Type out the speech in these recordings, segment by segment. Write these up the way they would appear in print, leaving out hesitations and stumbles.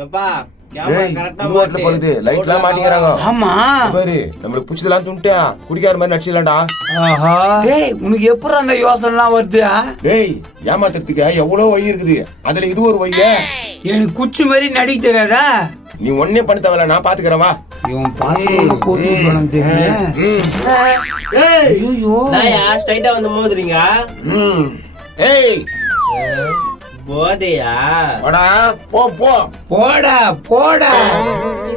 எப்பா லைட்லாம் மாட்டிக்கிறாங்க. ஆமா பாரு நம்மளுக்கு பிடிச்சதெல்லாம் துண்டியா குடிக்காத மாதிரி நடிச்சிடலாம்டா. ஆஹா டேய் உனக்கு எப்படி அந்த யோசனைலாம் வருது? டேய் ஏமாத்துறதுக்கு எவ்வளவு வழி இருக்குது, அதுல இது ஒரு வழியா? எனக்கு குச்சி மாதிரி நடிக்க தெரியாதா? நீ ஒன்னே பண்ண தேவையில்ல, நான் பாத்துக்கிறேன் வா. இவன் பாத்து போட்டு பணம் தெரியும். ஐயோ நாயா ஸ்ட்ரைட்டா வந்து மோதுறீங்க. ஏய் போதையா? போடா போ போ போடா போடா.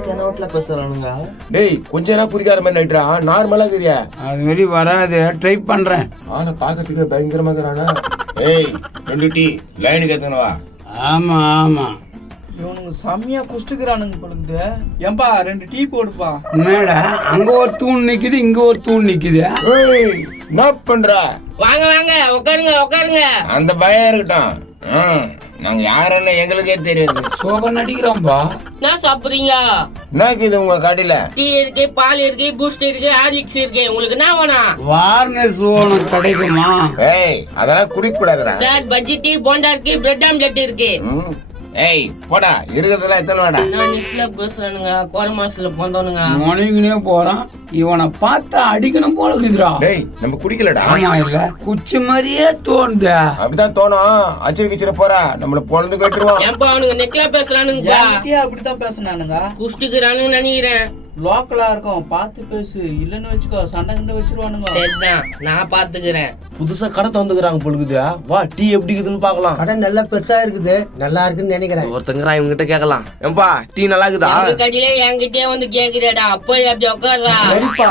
தென்னோட்ல பேசுறானுங்க. டேய் கொஞ்ச நேரம் குடிக்காத மாதிரி நடிடா, நார்மலா இருக்குறியா? அது மாதிரி வராது, ட்ரை பண்றேன். ஆனா பாக்கிறதுக்கு பயங்கரமா இருக்கிறானா? ஏய் 2 டீ லைனுக்கு ஏத்தனவா? ஆமா ஆமா இவனுங்க செம்மையா குஷ்டுக்கிறானுங்க பொழுது. ஏன்பா 2 டீ போடுப்பா. என்னடா அங்க ஒரு தூண் நிக்குது, இங்க ஒரு தூண் நிக்குது. ஏய் என்ன பண்ற? வாங்க வாங்க உட்காருங்க உட்காருங்க. அந்த பயம் இருக்கட்டும். நாங்க யாருன்னு எங்களுக்கே தெரியாது. சோபா நடிக்கிறோம்பா. என்ன சாப்பிடுறீங்க? என்னக்கு இது உங்க கடையில? டீ இருக்கு, பால் இருக்கு, பூஸ்ட் இருக்கு, ஹார்லிக்ஸ் இருக்கு. உங்களுக்கு என்ன வேணும்? வார்னஸ் ஓனம் கிடைக்குமா? ஏய் அதெல்லாம் குடிக்க கூடாதுடா. சார் பஜ்ஜி டீ, போண்டா இருக்கு, பிரெட் ஆம்லெட் இருக்கு. ஏய் போடா, இருக்கிறதெல்லாம் எத்தனை வாடா? நான் நெட்ல பேசுறானுங்க, கோரமாசுல போந்தவனுங்க. முனைகினே போறான். இவனை பார்த்தா அடிக்கணும் போல இருக்குதுடா. டேய் நம்ம குடிக்கலடா. ஆமா இல்ல குச்சி மாதிரியே தோணுது. அப்படிதான் தோணும். அச்சிரு கிச்சிர போறா நம்மள பொழந்து கட்டுருவான். ஏன்பா அவனுங்க நெட்ல பேசுறானுங்க? டீ அப்படித்தான் பேசுனானுங்க. குஷ்டுக்கிறானுங்க நினைக்கிறேன். லோக்கலா இருக்கும், பார்த்து பேசு. இல்லன்னு வச்சுக்கோ சண்டை கிண்ட வச்சிருவானுங்க. சரிதான், நான் பாத்துக்கிறேன். புதுசா கடை திறந்துக்கிறாங்க பொழுது. வா டீ எப்படி இருக்குதுன்னு பாக்கலாம். கடை நல்லா பெருசா இருக்குது, நல்லா இருக்குன்னு நினைக்கிறேன். ஒருத்தங்க இவங்க கிட்ட கேட்கலாம், ஏம்பா டீ நல்லா இருக்குதா? எங்க கடையில என்கிட்டயே வந்து கேக்குறடா. போய் அப்படி உட்கார்றா. சரிப்பா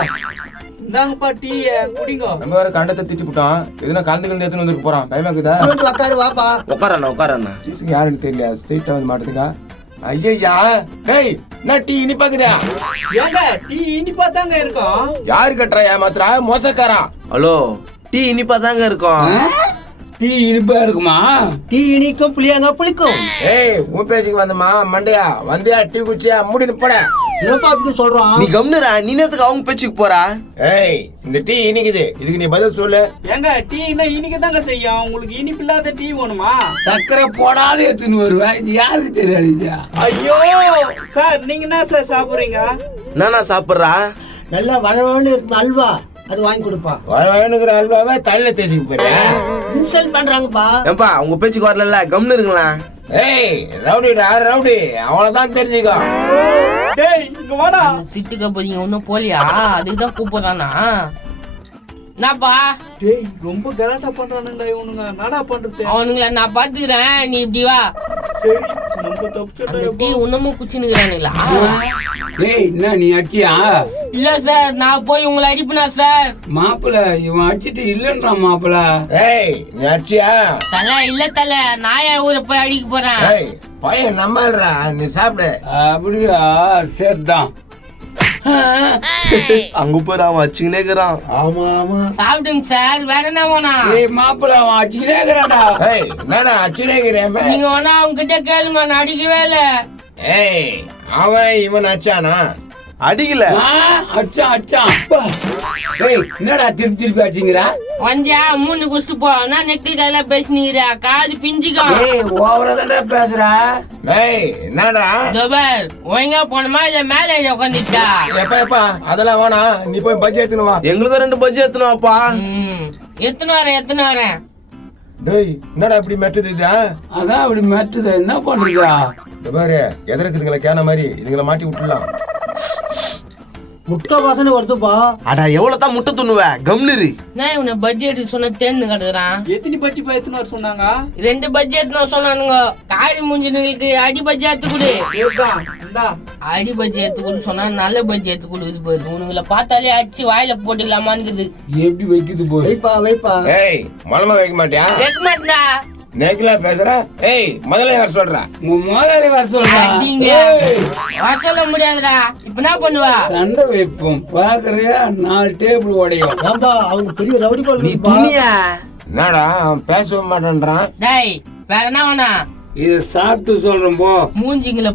இந்தாங்கப்பா டீ குடிங்க. நம்ம வேற கண்டத்தை திட்டி போட்டோம். எதுனா கலந்து கலந்து எடுத்துன்னு வந்துட்டு போறான். பயமாக்குதா? வந்து உட்காரு வாப்பா. உட்காரண்ணா டீஸுக்கு யாருன்னு தெரியல, ஸ்ட்ரெயிட்டா வந்து மாட்டுதுக்கா. ஐயா டேய் நான் டீ இனிப்பாக்குதா? ஏங்க டீ இனிப்பா தாங்க இருக்கும். யாரு கட்டுறா ஏமாத்துறா? மோசக்காரா. ஹலோ டீ இனிப்பா தாங்க இருக்கும். டீ இனிப்பா இருக்குமா? டீ இனிக்கும் புளியாங்க புளிக்கும். ஏய் உன் பேச்சுக்கு வந்தமா மண்டையா வந்தியா? டீ குச்சியா மூடின்னு போட. என்னப்பா அப்படி சொல்றான்? நீ கம்னுரா, நீ நேரத்துக்கு அவங்க பேச்சுக்கு போறா. ஏய் இந்த டீ இனிக்குது, இதுக்கு நீ பதில் சொல்லு. ஏங்க டீ என்ன இனிக்க தாங்க செய்யும். உங்களுக்கு இனிப்பு இல்லாத டீ வேணுமா? சக்கரை போடாத எடுத்துன்னு வருவேன். இது யாருக்கு தெரியாது இது? ஐயோ சார் நீங்க என்ன சார் சாப்பிடுறீங்க? நானா சாப்பிடுறா? நல்லா வளவன்னு இருக்கும் அல்வா, அது வாங்கி கொடுப்பா. வயனுங்கிற அல்வாவை தலையில தேய்ச்சிக்க போறேன். இன்சல்ட் பண்றாங்கப்பா. ஏம்பா உங்க பேச்சுக்கு வரல, கம்னு இருங்களா? ஏய் ரவுடிடா ரவுடி, அவனதான் தெரிஞ்சுக்கோ. டேய் இங்க வாடா. திட்டுக்க போறீங்க ஒன்னும் போலியா? அதுக்குதான் கூப்பிடுறானா? என்னப்பா? டேய் ரொம்ப கலாட்டா பண்றானுடா இவனுங்க. என்னடா பண்றது? அவனுங்கள நான் பாத்துக்கிறேன், நீ இப்படி வா. சரி நம்ம தப்பிச்சோம். அந்த டீ இன்னமும் குச்சினுக்குறானுங்களா? டேய் என்ன நீ அடிச்சியா? இல்ல சார், நான் போய் உங்களை அடிப்பனா சார்? மாப்பிள்ள இவன் அடிச்சிட்டு இல்லன்றான் மாப்பிள்ள. ஏய் நீ அடிச்சியா? தலை இல்ல தலை, நான் என் ஊரை போய் அடிக்க போறேன். ஏய் பையன் நம்மள்றா, நீ சாப்பிடு. அப்படியா? சரிதான். அங்க போய் அவன் வச்சுக்கினே இருக்கிறான். ஆமா ஆமா சாப்பிடுங்க சார், வேற என்ன வேணும்? ஏய் மாப்பிள்ள அவன் அடிச்சுக்கிட்டே இருக்கிறான்டா. ஏய் என்னடா அச்சினேங்கிறேன்? நீங்க வேணா அவங்க கிட்ட கேளுங்க, நான் அடிக்கவே இல்ல. ஏய் அவன் இவன் அச்சானா? அடிக்கல. அச்சான் அச்சான். ஏய் என்னடா திருப்பி திருப்பி அடிச்சுங்கிறா? வந்தியா மூணு குடிச்சு போ. நான் நெக்கில் கையில பேசினீங்க, காது பிஞ்சுக்கோ. ஏய் ஓவரா தான்டா பேசுற. ஏய் என்னடா? தோபர் ஒழுங்கா போனமா இல்ல மேல உட்காந்துட்டா? எப்பா எப்பா அதெல்லாம் வேணாம், நீ போய் பஜ்ஜி எடுத்துன்னு வா. எங்களுக்கு 2 பஜ்ஜி எத்தனாப்பா? எத்தனை வரேன். டேய் என்னடா இப்படி மெட்டுது இது? அதான் அப்படி மெட்டுது, என்ன பண்றீங்க? இந்த பாரு எதிர்க்குதுங்களை கேன மாதிரி இதுங்களை மாட்டி விட்டுடலாம். முட்டை வாசனை வருதுப்பா. அடா எவ்வளவு தான் முட்டை துண்ணுவ, கம்னுரு. நான் இவனை பட்ஜெட் சொன்ன தேர்ந்து கிடக்குறான். எத்தனை பஜ்ஜி எத்தனை வர சொன்னாங்க? 2 பட்ஜெட் சொன்னானுங்க. காரி மூஞ்சினுங்களுக்கு அடி பஜ்ஜி எடுத்து கொடு. சரிதான் இந்தா. அடி பஜ்ஜி எடுத்து கொடு சொன்னா நல்ல பஜ்ஜி எடுத்து கொடுக்குது பாரு. உனங்களை பார்த்தாலே அடிச்சு வாயில போட்டுக்கலாமான்னு எப்படி வைக்குது போய்? வைப்பா வைப்பா. ஏய் மலமா வைக்க மாட்டியா? வைக்க மாட்டா. நேக்கிலா பேசுற? ஏய் முதல்ல யார் சொல்ற? முதலாளி வர சொல்றா. சொல்ல முடியாதுடா. இப்ப என்ன பண்ணுவா? சண்டை வைப்போம் பாக்குறியா? 4 டேபிள் உடையும். ஏன்பா அவங்க பெரிய ரவுடி நீ போல. துணியா? என்னடா அவன் பேசவே மாட்டேன்றான்? டேய் வேற என்ன வேணா? இத சாப்பிட்டு சொல்றோம் போ. மூஞ்சிங்கள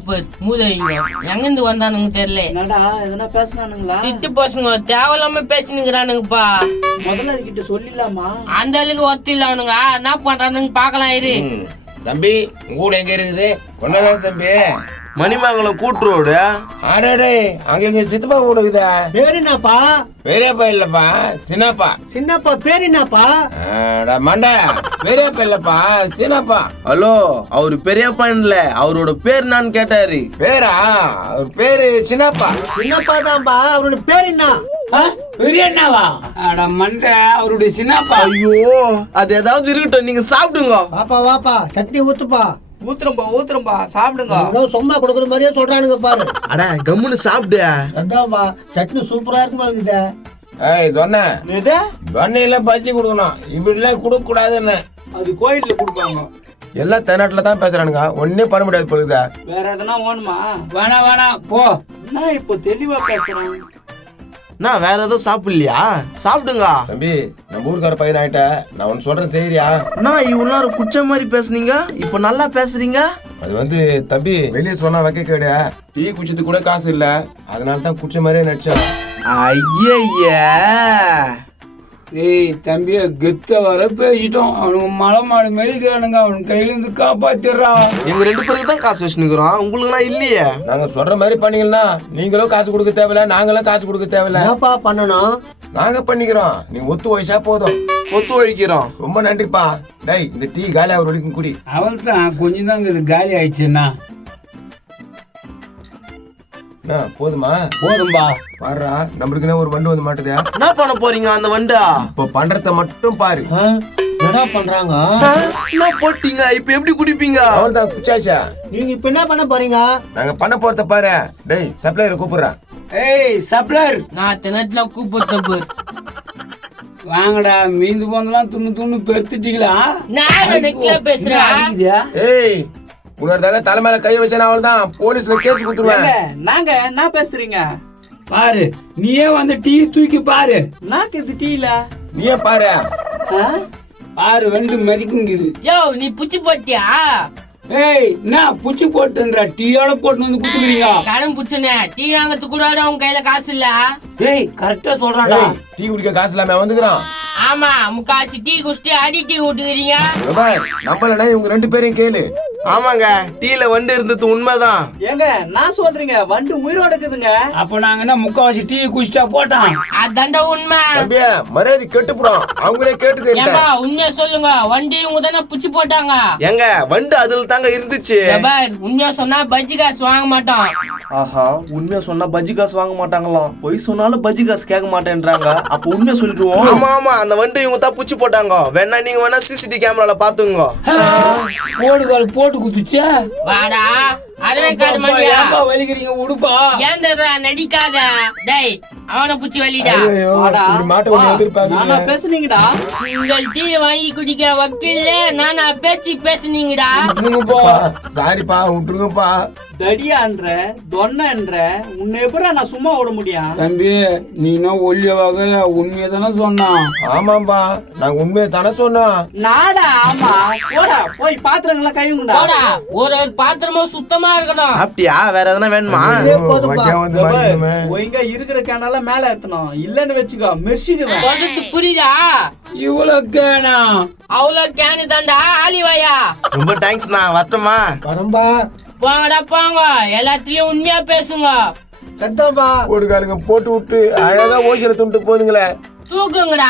மூதவிங்க எங்கிருந்து வந்தானுங்க தெரியல. என்னடா எதனா பேசினானுங்களா? திட்டு பசங்க தேவையில்லாம பேசினுங்கிறானுங்கப்பா. முதலாளி கிட்ட சொல்லிடலாமா? அந்த அளவுக்கு ஒத்து இல்ல அவனுங்க. என்ன பண்றானுங்க பாக்கலாம் இரு. தம்பி உங்க கூட எங்க இருக்குது? ஒன்னதான் தம்பி. மணிமங்கலம் கூட்டுரோடு. அடடே அங்க எங்க சித்தப்பா கொடுக்குதா? பேர் என்னப்பா? பெரியப்பா இல்லப்பா, சின்னப்பா. சின்னப்பா பேர் என்னப்பா? மண்டா, பெரியப்பா இல்லப்பா, சின்னப்பா. ஹலோ, அவரு பெரியப்பா இல்ல, அவரோட பேர் என்னன்னு கேட்டாரு. பேரா? அவர் பேரு சின்னப்பா. சின்னப்பா தான்ப்பா, அவரோட பேர் என்ன? பெரிய அண்ணாவா? அட மண்டை, அவருடைய சின்னப்பா. ஐயோ, அது ஏதாவது இருக்கட்டும், நீங்க சாப்பிடுங்க. வாப்பா வாப்பா, சட்னி ஊத்துப்பா. ஊத்துறம்பா சாப்பிடுங்க. ஏதோ சும்மா கொடுக்குற மாதிரியே சொல்றானுங்க பாரு. அட கம்முன்னு சாப்பிடு. அதான்ப்பா, சட்னி சூப்பரா இருக்குமா இருக்குது. ஏய் தொன்ன, எது? தொன்னையில பஜ்ஜி கொடுக்கணும், இப்படிலாம் கொடுக்க கூடாதுன்னு. அது கோயில்ல கொடுப்பாங்க. எல்லாம் தென்னாட்டுல தான் பேசுறானுங்க, ஒன்னே பண்ண முடியாது பொழுதா. வேற எதனா வேணுமா? வேணாம் போ. என்ன இப்போ தெளிவா பேசுறேன். நான் வேற எதுவும் சாப்பிடலையா? சாப்பிடுங்க. தம்பி, நம்ம ஊருக்கார பையன் ஆயிட்ட, நான் ஒன்னு சொல்றேன் செய்யறியா? நான் இவ்வளவு நேரம் குச்ச மாதிரி பேசுனீங்க, இப்ப நல்லா பேசுறீங்க. அது வந்து தம்பி, வெளியே சொன்னா வைக்க கேடு, டீ குடிச்சது கூட காசு இல்ல, அதனால தான் குடிச்ச மாதிரியே நடிச்சேன். ஐயா, ஏய் தம்பிய கெத்த வர பேசிட்டோம். அவனுக்கு மலை மாடு மெரிக்கிறானுங்க, அவன் கையில இருந்து காப்பாத்திடுறா. எங்க 2 பேருக்கு தான் காசு வச்சுக்கிறோம், உங்களுக்கு இல்லையே. நாங்க சொல்ற மாதிரி பண்ணீங்கன்னா நீங்களும் காசு கொடுக்க தேவையில்ல, நாங்களும் காசு கொடுக்க தேவையில்ல. என்னப்பா பண்ணணும்? நாங்க பண்ணிக்கிறோம், நீ ஒத்து வயசா போதும். ஒத்து ஒழிக்கிறோம். ரொம்ப நன்றிப்பா. டேய், இந்த டீ காலி அவர் வரைக்கும் குடி. அவள் தான் கொஞ்சம் தாங்க இது காலி ஆயிடுச்சுன்னா. போதுமா? போதும்பா. பாருடா, நம்மளுக்குன்னா ஒரு வண்டு வந்து மாட்டுதா. என்ன பண்ண போறீங்க அந்த வண்டா? இப்போ பண்றத மட்டும் பாரு. என்ன பண்றாங்க? என்ன போட்டீங்க? இப்ப எப்படி குடிப்பீங்க? அவள்தான் குச்சாச்சா. நீங்க இப்ப என்ன பண்ண போறீங்க? நாங்க பண்ண போறத பாரு. டேய், சப்ளையர் கூப்பிடுறேன். ஏய் சப்ளர், நான் தென்னாட்டுல கூப்பிட்டு வாங்கடா. மீந்து போனதெல்லாம் துண்ணு பெருத்துட்டீங்களா? நான் நெக்ல பேசுறேன். ஏய், உன்னோட தலைமையில கை வச்சா அவள் தான் போலீஸ்ல கேஸ் கொடுத்துருவேன். நாங்க என்ன பேசுறீங்க? பாரு, நீயே வந்து டீ தூக்கி பாரு. நாக்கு இது டீல. நீயே பாரு. பாரு, வெண்டு மதிக்குங்குது. யோ, நீ புச்சி போட்டியா? ஏய், என்ன புச்சி போட்டுன்றா? டீயோட போட்டு வந்து குத்துக்கிறீங்க. கடன் புச்சுனே, டீ வாங்கறதுக்கு கூட உன் கையில காசு இல்ல. ஏய், கரெக்டா சொல்றான்டா. டீ குடிக்க காசு இல்லாம வந்துக்கிறான். ஆமா, முக்காசி டீ குடிச்சிட்டு அடி டீ விட்டுக்கிறீங்க. நம்மள இவங்க 2 பேரையும் கேளு. ஆமாங்க, டீல வண்டு இருந்தது உண்மைதான். ஏங்க நான் சொல்றீங்க, வண்டு உயிரோட இருக்குதுங்க. அப்ப நாங்க என்ன முக்காவாசி டீ குடிச்சிட்டா போட்டான்? அதான்டா உண்மை. தம்பி, மரியாதை கெட்டுப்படும், அவங்களே கேட்டுக்க. ஏம்பா, உண்மையா சொல்லுங்க, வண்டி இவங்க தானே புச்சு போட்டாங்க. எங்க வண்டு அதுல தாங்க இருந்துச்சு. ஜபார், உண்மையா சொன்னா பஜ்ஜி காசு வாங்க மாட்டோம். ஆஹா, உண்மையா சொன்னா பஜ்ஜி காசு வாங்க மாட்டாங்களாம், பொய் சொன்னாலும் பஜ்ஜி காசு கேட்க மாட்டேன்றாங்க. அப்ப உண்மையா சொல்லிடுவோம். ஆமா ஆமா, அந்த வண்டு இவங்க தான் புச்சு போட்டாங்க. வேணா நீங்க வேணா சிசிடிவி கேமரால பாத்துங்க. போடுகால் போட்டு குத்துச்சா? வாடா, அரவே காடு மணியா. ஏப்பா வலிக்கிறீங்க? உடுப்பா. ஏன்டா நடிக்காத. டேய், அவனை புச்சி வலிடா. ஐயோ, இப்படி மாட்ட ஒண்ணு எதிர்பார்க்கீங்க. நானா பேசுனீங்கடா? உங்கள் டீ வாங்கி குடிக்க வக்கீல்ல நானா பேச்சு பேசுனீங்கடா. சாரிப்பா, விட்டுருங்கப்பா. தடியான்ற தொன்னன்ற உன்னை எப்படா நான் சும்மா விட முடியும்? தம்பி, நீனா ஒல்லியவாக உண்மையை தானே சொன்னான். ஆமாம்பா, நாங்க உண்மையை தானே சொன்னோம். நாடா ஆமா. போடா, போய் பாத்திரங்கள கையுங்கடா. போடா, ஒரு பாத்திரமும் சுத்தமா இருக்கணும். அப்படியா? வேற எதனா வேணுமா? வைக்க வந்து மாட்டிக்கணுமே. ஒழுங்கா இருக்கிற கேனால மேல ஏத்தணும், இல்லன்னு வெச்சுக்கோ மெர்சிடுவேன். சொல்றது புரியுதா? இவ்வளவு கேனா? அவ்வளவு கேனு தாண்டா ஆலிவாயா. ரொம்ப தேங்க்ஸ், நான் வரட்டுமா? வரம்பா. போங்கடா போங்க, எல்லாத்துலயும் உண்மையா பேசுங்க. சத்தம்பா. போட்டுக்காரங்க போட்டு விட்டு அழகா ஓசியில துண்டு போதுங்களே. தூக்குங்கடா.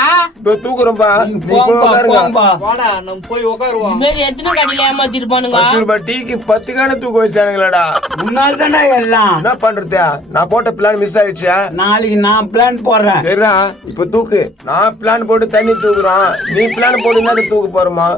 தூக்குறோம்பா. நீ நீ போய் போம்பா, உட்காருங்க. போம்பா. வாடா நம்ம போய் உட்காருவோம். வேற எத்தனை கடையில ஏமாத்திட்டு போனுங்க. 10 ரூபாய் டீக்கு 10 கான தூக்க வச்சானுங்களேடா. முன்னாள் தானே எல்லாம். என்ன பண்றது? நான் போட்ட பிளான் மிஸ் ஆயிடுச்சா? நாளைக்கு நான் பிளான் போடுறேன். சரிடா, இப்ப தூக்கு. நான் பிளான் போட்டு தண்ணி தூக்குறோம், நீ பிளான் போட்டு என்ன தூக்க போறோமா?